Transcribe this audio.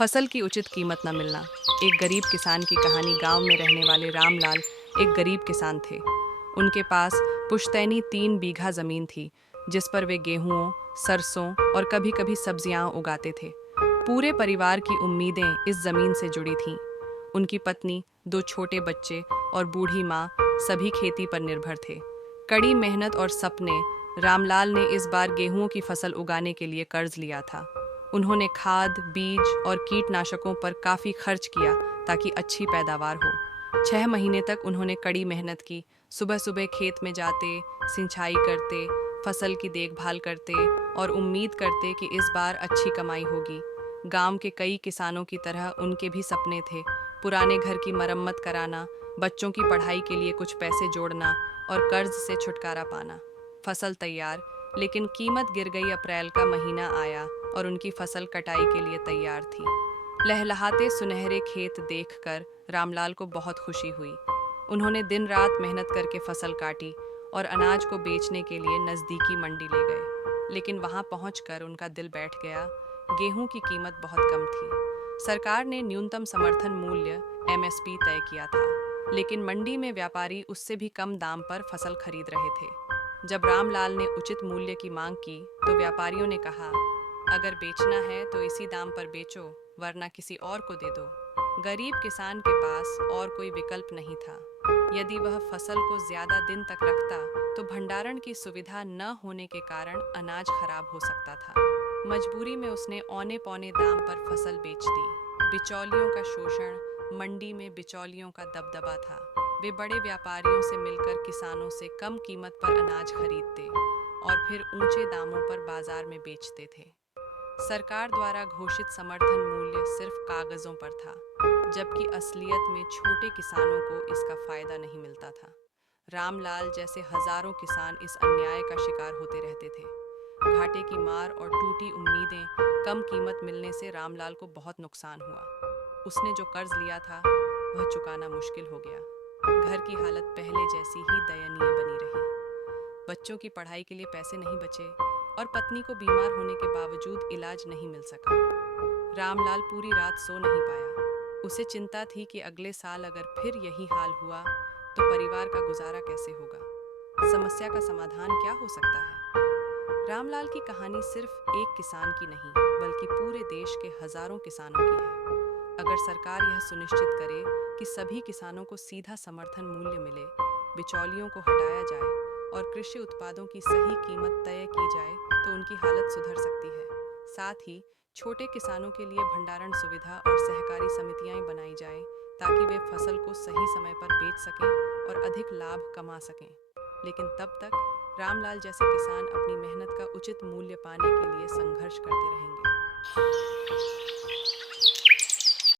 फसल की उचित कीमत न मिलना। एक गरीब किसान की कहानी। गांव में रहने वाले रामलाल एक गरीब किसान थे। उनके पास पुश्तैनी 3 बीघा जमीन थी, जिस पर वे गेहूं, सरसों और कभी-कभी सब्जियां उगाते थे। पूरे परिवार की उम्मीदें इस जमीन से जुड़ी थीं। उनकी पत्नी, 2 छोटे बच्चे और बूढ़ी माँ सभी खेती पर निर्भर थे। कड़ी मेहनत और सपने। रामलाल ने इस बार गेहूं की फसल उगाने के लिए कर्ज लिया था। उन्होंने खाद, बीज और कीटनाशकों पर काफ़ी खर्च किया ताकि अच्छी पैदावार हो। 6 महीने तक उन्होंने कड़ी मेहनत की। सुबह सुबह खेत में जाते, सिंचाई करते, फसल की देखभाल करते और उम्मीद करते कि इस बार अच्छी कमाई होगी। गांव के कई किसानों की तरह उनके भी सपने थे। पुराने घर की मरम्मत कराना, बच्चों की पढ़ाई के लिए कुछ पैसे जोड़ना और कर्ज से छुटकारा पाना। फसल तैयार, लेकिन कीमत गिर गई। अप्रैल का महीना आया और उनकी फसल कटाई के लिए तैयार थी। लहलहाते सुनहरे खेत देखकर रामलाल को बहुत खुशी हुई। उन्होंने दिन रात मेहनत करके फसल काटी और अनाज को बेचने के लिए नज़दीकी मंडी ले गए। लेकिन वहां पहुंचकर उनका दिल बैठ गया। गेहूं की कीमत बहुत कम थी। सरकार ने न्यूनतम समर्थन मूल्य (MSP) तय किया था, लेकिन मंडी में व्यापारी उससे भी कम दाम पर फसल खरीद रहे थे। जब रामलाल ने उचित मूल्य की मांग की, तो व्यापारियों ने कहा, अगर बेचना है तो इसी दाम पर बेचो, वरना किसी और को दे दो। गरीब किसान के पास और कोई विकल्प नहीं था। यदि वह फसल को ज्यादा दिन तक रखता, तो भंडारण की सुविधा न होने के कारण अनाज खराब हो सकता था। मजबूरी में उसने औने पौने दाम पर फसल बेच दी। बिचौलियों का शोषण। मंडी में बिचौलियों का दबदबा था। वे बड़े व्यापारियों से मिलकर किसानों से कम कीमत पर अनाज खरीदते और फिर ऊंचे दामों पर बाजार में बेचते थे। सरकार द्वारा घोषित समर्थन मूल्य सिर्फ कागजों पर था, जबकि असलियत में छोटे किसानों को इसका फायदा नहीं मिलता था। रामलाल जैसे हजारों किसान इस अन्याय का शिकार होते रहते थे। घाटे की मार और टूटी उम्मीदें। कम कीमत मिलने से रामलाल को बहुत नुकसान हुआ। उसने जो कर्ज लिया था, वह चुकाना मुश्किल हो गया। घर की हालत पहले जैसी ही दयनीय बनी रही। बच्चों की पढ़ाई के लिए पैसे नहीं बचे और पत्नी को बीमार होने के बावजूद इलाज नहीं मिल सका। रामलाल पूरी रात सो नहीं पाया। उसे चिंता थी कि अगले साल अगर फिर यही हाल हुआ, तो परिवार का गुजारा कैसे होगा। समस्या का समाधान क्या हो सकता है? रामलाल की कहानी सिर्फ एक किसान की नहीं, बल्कि पूरे देश के हजारों किसानों की है। अगर सरकार यह सुनिश्चित करे कि सभी किसानों को सीधा समर्थन मूल्य मिले, बिचौलियों को हटाया जाए और कृषि उत्पादों की सही कीमत तय की जाए, तो उनकी हालत सुधर सकती है। साथ ही छोटे किसानों के लिए भंडारण सुविधा और सहकारी समितियां बनाई जाए, ताकि वे फसल को सही समय पर बेच सकें और अधिक लाभ कमा सकें। लेकिन तब तक रामलाल जैसे किसान अपनी मेहनत का उचित मूल्य पाने के लिए संघर्ष करते रहेंगे।